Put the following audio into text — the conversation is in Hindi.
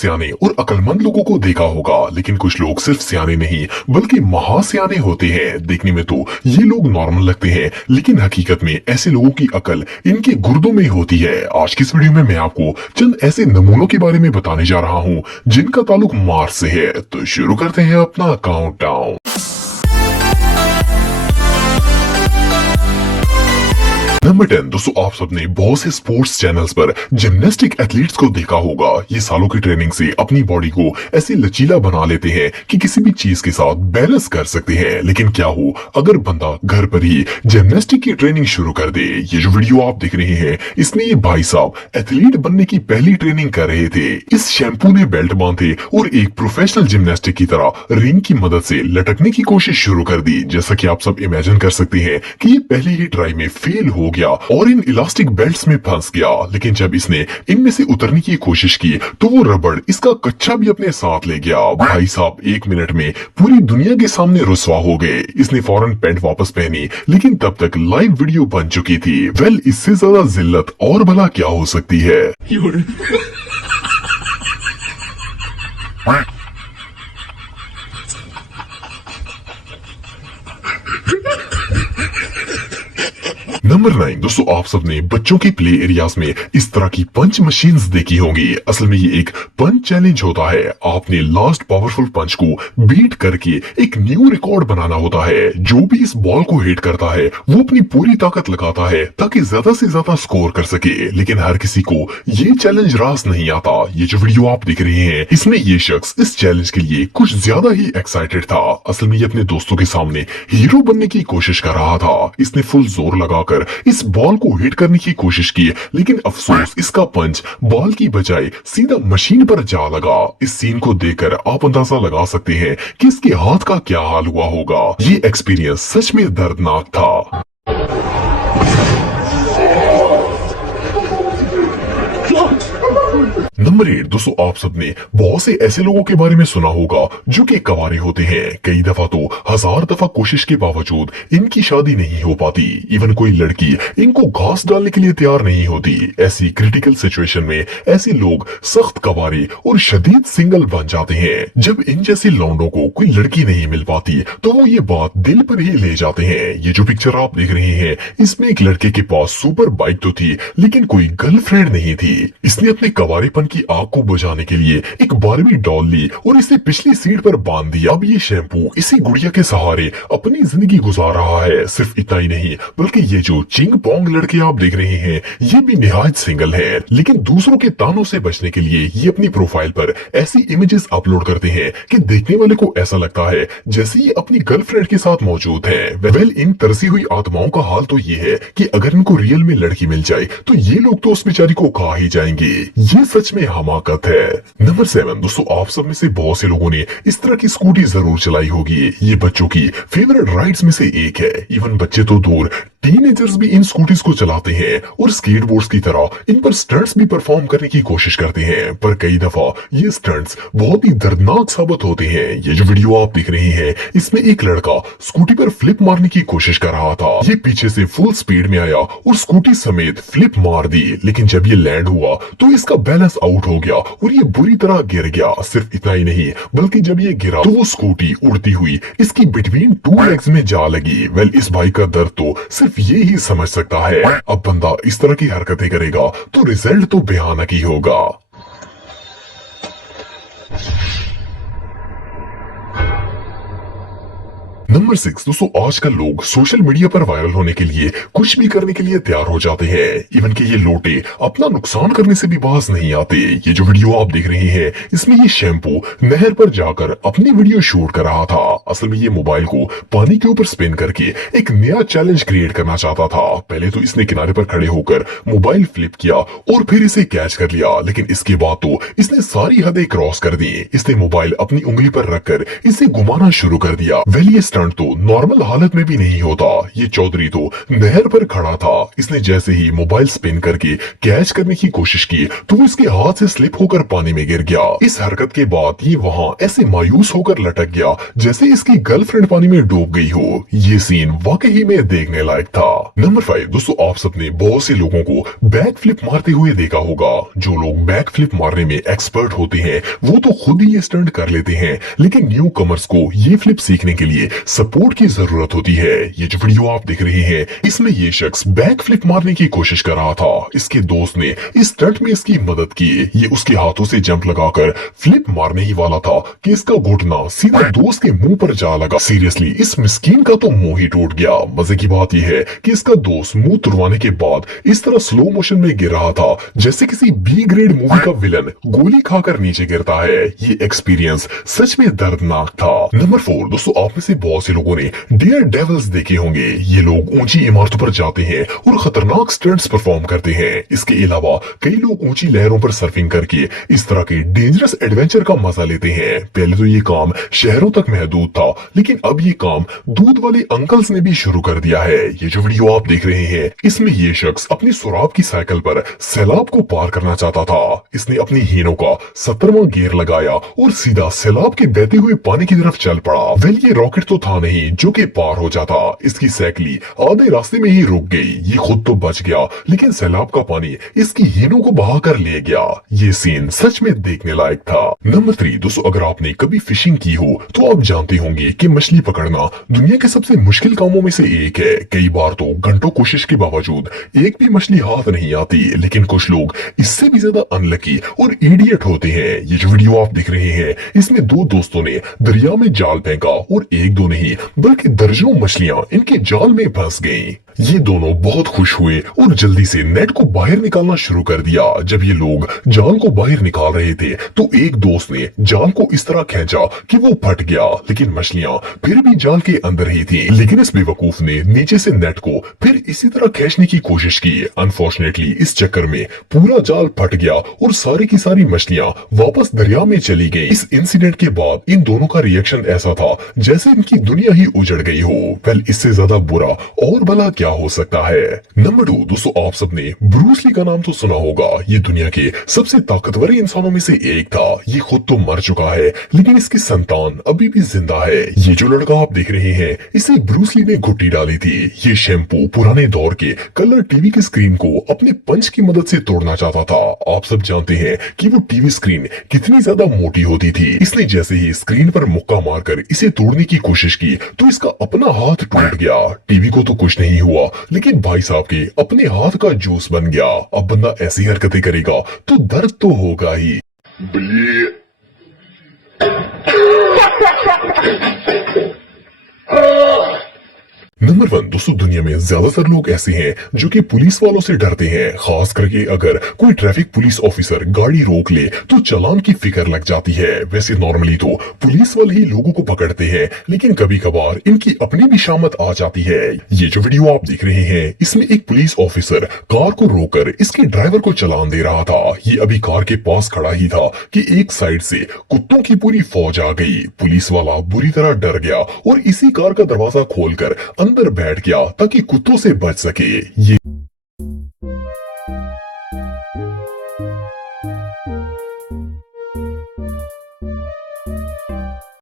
सियाने और अक्लमंद लोगों को देखा होगा, लेकिन कुछ लोग सिर्फ सियाने नहीं बल्कि महासियाने होते हैं। देखने में तो ये लोग नॉर्मल लगते हैं, लेकिन हकीकत में ऐसे लोगों की अकल इनके गुर्दों में होती है। आज की इस वीडियो में मैं आपको चंद ऐसे नमूनों के बारे में बताने जा रहा हूँ जिनका ताल्लुक मार्स से है। तो शुरू करते हैं अपना काउंटडाउन। नंबर 10। दोस्तों, आप सबने बहुत से स्पोर्ट्स चैनल्स पर जिम्नास्टिक एथलीट्स को देखा होगा। ये सालों की ट्रेनिंग से अपनी बॉडी को ऐसे लचीला बना लेते हैं कि किसी भी चीज के साथ बैलेंस कर सकते हैं। लेकिन क्या हो अगर बंदा घर पर ही जिम्नास्टिक की ट्रेनिंग शुरू कर दे। ये जो वीडियो आप देख रहे हैं, इसमें ये भाई साहब एथलीट बनने की पहली ट्रेनिंग कर रहे थे। इस शैम्पू ने बेल्ट बांधे और एक प्रोफेशनल जिम्नास्टिक की तरह रिंग की मदद से लटकने की कोशिश शुरू कर दी। जैसा कि आप सब इमेजिन कर सकते हैं कि ये पहले ही ट्राई में फेल हो गया और इन इलास्टिक बेल्ट्स में फंस गया। लेकिन जब इसने इनमें से उतरने की कोशिश की तो वो रबड़ इसका कच्चा भी अपने साथ ले गया। भाई साहब 1 मिनट में पूरी दुनिया के सामने रुस्वा हो गए। इसने फौरन पैंट वापस पहनी, लेकिन तब तक लाइव वीडियो बन चुकी थी। वेल, इससे ज्यादा जिल्लत और भला क्या हो सकती है। नंबर 9। दोस्तों, आप सबने बच्चों के प्ले एरियाज में इस तरह की पंच मशीन्स देखी होंगी। असल में ये एक पंच चैलेंज होता है। आपने लास्ट पावरफुल पंच को बीट करके एक न्यू रिकॉर्ड बनाना होता है। जो भी इस बॉल को हिट करता है वो अपनी पूरी ताकत लगाता है ताकि ज्यादा से ज्यादा स्कोर कर सके। लेकिन हर किसी को ये चैलेंज रास नहीं आता। ये जो वीडियो आप देख रहे हैं, इसमें ये शख्स इस चैलेंज के लिए कुछ ज्यादा ही एक्साइटेड था। असल में ये अपने दोस्तों के सामने हीरो बनने की कोशिश कर रहा था। इसने फुल जोर लगाकर इस बॉल को हिट करने की कोशिश की, लेकिन अफसोस इसका पंच बॉल की बजाय सीधा मशीन पर जा लगा। इस सीन को देखकर आप अंदाजा लगा सकते हैं कि इसके हाथ का क्या हाल हुआ होगा। ये एक्सपीरियंस सच में दर्दनाक था। नंबर 8। दोस्तों, आप सबने बहुत से ऐसे लोगों के बारे में सुना होगा जो कि कवारे होते हैं। कई दफा तो 1000 दफा कोशिश के बावजूद इनकी शादी नहीं हो पाती। इवन कोई लड़की इनको घास डालने के लिए तैयार नहीं होती। ऐसी क्रिटिकल सिचुएशन में ऐसे लोग सख्त कवारे और शदीद सिंगल बन जाते हैं। जब इन जैसे लौंडों को कोई लड़की नहीं मिल पाती तो वो ये बात दिल पर ही ले जाते हैं। ये जो पिक्चर आप देख रहे हैं, इसमें एक लड़के के पास सुपर बाइक तो थी, लेकिन कोई गर्लफ्रेंड नहीं थी। इसने अपने कवारेपन की आग को बुझाने के लिए एक बारबी डॉल ली और इसे पिछली सीट पर बांध दिया। अब ये शैम्पू इसी गुड़िया के सहारे अपनी जिंदगी गुजार रहा है। सिर्फ इतना ही नहीं, बल्कि ये जो चिंग पोंग लड़के आप देख रहे हैं, ये भी निहायत सिंगल हैं। लेकिन दूसरों के तानों से बचने के लिए ये अपनी प्रोफाइल पर ऐसी इमेजेस अपलोड करते हैं कि देखने वाले को ऐसा लगता है जैसे ये अपनी गर्लफ्रेंड के साथ मौजूद है। वेल, इन तरसी हुई आत्माओं का हाल तो ये है कि अगर इनको रियल में लड़की मिल जाए तो ये लोग तो उस बेचारी को खा ही जाएंगे। ये सच में हमाकत है। नंबर 7। दोस्तों, आप सब में से बहुत से लोगों ने इस तरह की स्कूटी जरूर चलाई होगी। ये बच्चों की फेवरेट राइड्स में से एक है। इवन बच्चे तो दूर, टीनेजर्स भी इन स्कूटीज को चलाते हैं और स्केटबोर्ड्स की तरह इन पर स्टंट्स भी परफॉर्म करने की कोशिश करते हैं। पर कई दफा ये स्टंट्स बहुत ही दर्दनाक साबित होते हैं। ये जो वीडियो आप देख रहे हैं, इसमें एक लड़का स्कूटी पर फ्लिप मारने की कोशिश कर रहा था। ये पीछे से फुल स्पीड में आया और स्कूटी समेत फ्लिप मार दी। लेकिन जब ये लैंड हुआ तो इसका बैलेंस आउट हो गया और ये बुरी तरह गिर गया। सिर्फ इतना ही नहीं, बल्कि जब ये गिरा तो वो स्कूटी उड़ती हुई इसकी बिटवीन 2 लेग्स में जा लगी। वेल, इस भाई का दर्द तो सिर्फ ये ही समझ सकता है। अब बंदा इस तरह की हरकतें करेगा तो रिजल्ट तो भयानक ही होगा। नंबर 6। दोस्तों, आजकल लोग सोशल मीडिया पर वायरल होने के लिए कुछ भी करने के लिए तैयार हो जाते हैं। इवन कि ये लोटे अपना नुकसान करने से भी बाज नहीं आते। ये जो वीडियो आप देख रहे हैं, इसमें ये शैम्पू नहर पर जाकर अपनी वीडियो शूट कर रहा था। असल में ये मोबाइल को पानी के ऊपर स्पिन करके एक नया चैलेंज क्रिएट करना चाहता था। पहले तो इसने किनारे पर खड़े होकर मोबाइल फ्लिप किया और फिर इसे कैच कर लिया, लेकिन इसके बाद तो इसने सारी हदें क्रॉस कर दी। इसने मोबाइल अपनी उंगली पर रखकर इसे घुमाना शुरू कर दिया। वेल, ये स्टंट तो नॉर्मल हालत में भी नहीं होता। ये चौधरी तो नहर पर खड़ा था। इसने जैसे ही मोबाइल स्पिन करके कैच करने की कोशिश की तो वो इसके हाथ से स्लिप होकर पानी में गिर गया। इस हरकत के बाद ये वहां ऐसे मायूस होकर लटक गया जैसे इसकी गर्लफ्रेंड पानी में डूब गई हो। ये सीन वाकई में देखने लायक था। नंबर 5 दोस्तों, आप सबने बहुत से लोगों को बैक फ्लिप मारते हुए देखा होगा। जो लोग बैक फ्लिप मारने में एक्सपर्ट होते हैं वो तो खुद ही ये स्टंट कर लेते हैं, लेकिन न्यू कमर्स को ये फ्लिप सीखने के लिए सपोर्ट की जरूरत होती है। ये जो वीडियो आप देख रहे हैं इसमें ये शख्स बैक फ्लिप मारने की कोशिश कर रहा था। इसके दोस्त ने इस स्टंट में इसकी मदद की। ये उसके हाथों से जंप लगाकर फ्लिप मारने ही वाला था कि इसका घुटना सीधा दोस्त के मुंह पर जा लगा। सीरियसली इस मिस्कीन का तो मुंह ही टूट गया। मजे की बात यह है कि इसका दोस्त मुंह तुड़वाने के बाद इस तरह स्लो मोशन में गिर रहा था जैसे किसी बी ग्रेड मूवी का विलन गोली खाकर नीचे गिरता है। ये एक्सपीरियंस सच में दर्दनाक था। नंबर 4 दोस्तों, आप में से बहुत से लोगों ने डेयर डेविल्स देखे होंगे। ये लोग ऊंची इमारतों पर जाते हैं और खतरनाक स्टंट्स परफॉर्म करते हैं। इसके अलावा कई लोग ऊंची लहरों पर सर्फिंग करके इस तरह के डेंजरस एडवेंचर का मजा लेते हैं। पहले तो ये काम शहरों तक महदूद था, लेकिन अब ये काम दूध वाले अंकल्स ने भी शुरू कर दिया है। ये जो वीडियो आप देख रहे हैं इसमें ये शख्स अपनी सुराब की साइकिल पर सैलाब को पार करना चाहता था। इसने अपनी हीनो का 17वां गियर लगाया और सीधा सैलाब के बहते हुए पानी की तरफ चल पड़ा। वेल ये रॉकेट तो था नहीं जो कि पार हो जाता। इसकी साइकिल आधे रास्ते में ही रुक गई। ये खुद तो बच गया, लेकिन सैलाब का पानी इसकी हीनो को बहाकर ले गया। ये सीन सच में देखने लायक था। नंबर 3 दोस्तों, अगर आपने कभी फिशिंग की हो तो आप जानते होंगे कि मछली पकड़ना दुनिया के सबसे मुश्किल कामों में से एक है। कई बार तो घंटों कोशिश के बावजूद एक भी मछली हाथ नहीं आती, लेकिन कुछ लोग इससे भी ज्यादा अनलकी और इडियट होते हैं। ये जो वीडियो आप देख रहे हैं इसमें दो दोस्तों ने दरिया में जाल फेंका और एक दो नहीं बल्कि दर्जनों मछलियां इनके जाल में फंस गईं। ये दोनों बहुत खुश हुए और जल्दी से नेट को बाहर निकालना शुरू कर दिया। जब ये लोग जाल को बाहर निकाल रहे थे तो एक दोस्त ने जाल को इस तरह खींचा कि वो फट गया, लेकिन मछलियां फिर भी जाल के अंदर ही थी। लेकिन इस बेवकूफ ने नीचे से नेट को फिर इसी तरह खींचने की कोशिश की। अनफॉर्चुनेटली इस चक्कर में पूरा जाल फट गया और सारी की सारी मछलियां वापस दरिया में चली गई। इस इंसिडेंट के बाद इन दोनों का रिएक्शन ऐसा था जैसे इनकी दुनिया ही उजड़ गई हो। वेल इससे ज्यादा बुरा और भला क्या हो सकता है। नंबर 2 दोस्तों, आप सबने ब्रूस ली का नाम तो सुना होगा। ये दुनिया के सबसे ताकतवर इंसानों में से एक था। ये खुद तो मर चुका है, लेकिन इसकी संतान अभी भी जिंदा है। ये जो लड़का आप देख रहे हैं इसे ब्रूस ली ने घुट्टी डाली थी। ये शैम्पू पुराने दौर के कलर टीवी की स्क्रीन को अपने पंच की मदद से तोड़ना चाहता था। आप सब जानते हैं कि वो टीवी स्क्रीन कितनी ज्यादा मोटी होती थी। इसने जैसे ही स्क्रीन पर मुक्का मारकर इसे तोड़ने की कोशिश की तो इसका अपना हाथ टूट गया। टीवी को तो कुछ नहीं हुआ, लेकिन भाई साहब के अपने हाथ का जूस बन गया। अब बंदा ऐसी हरकतें करेगा तो दर्द तो होगा ही। नंबर 1 दोस्तों, दुनिया में ज्यादातर लोग ऐसे हैं जो कि पुलिस वालों से डरते हैं। खास करके अगर कोई ट्रैफिक पुलिस ऑफिसर गाड़ी रोक ले तो चालान की फिक्र लग जाती है। वैसे नॉर्मली तो पुलिस वाले ही लोगों को पकड़ते हैं, लेकिन कभी कभार इनकी अपनी भी शामत आ जाती है। ये जो वीडियो आप देख रहे हैं इसमें एक पुलिस ऑफिसर कार को रोककर इसके ड्राइवर को चालान दे रहा था। ये अभी कार के पास खड़ा ही था कि एक साइड से कुत्तों की पूरी फौज आ गई। पुलिस वाला बुरी तरह डर गया और इसी कार का दरवाजा खोलकर अंदर बैठ गया ताकि कुत्तों से बच सके। ये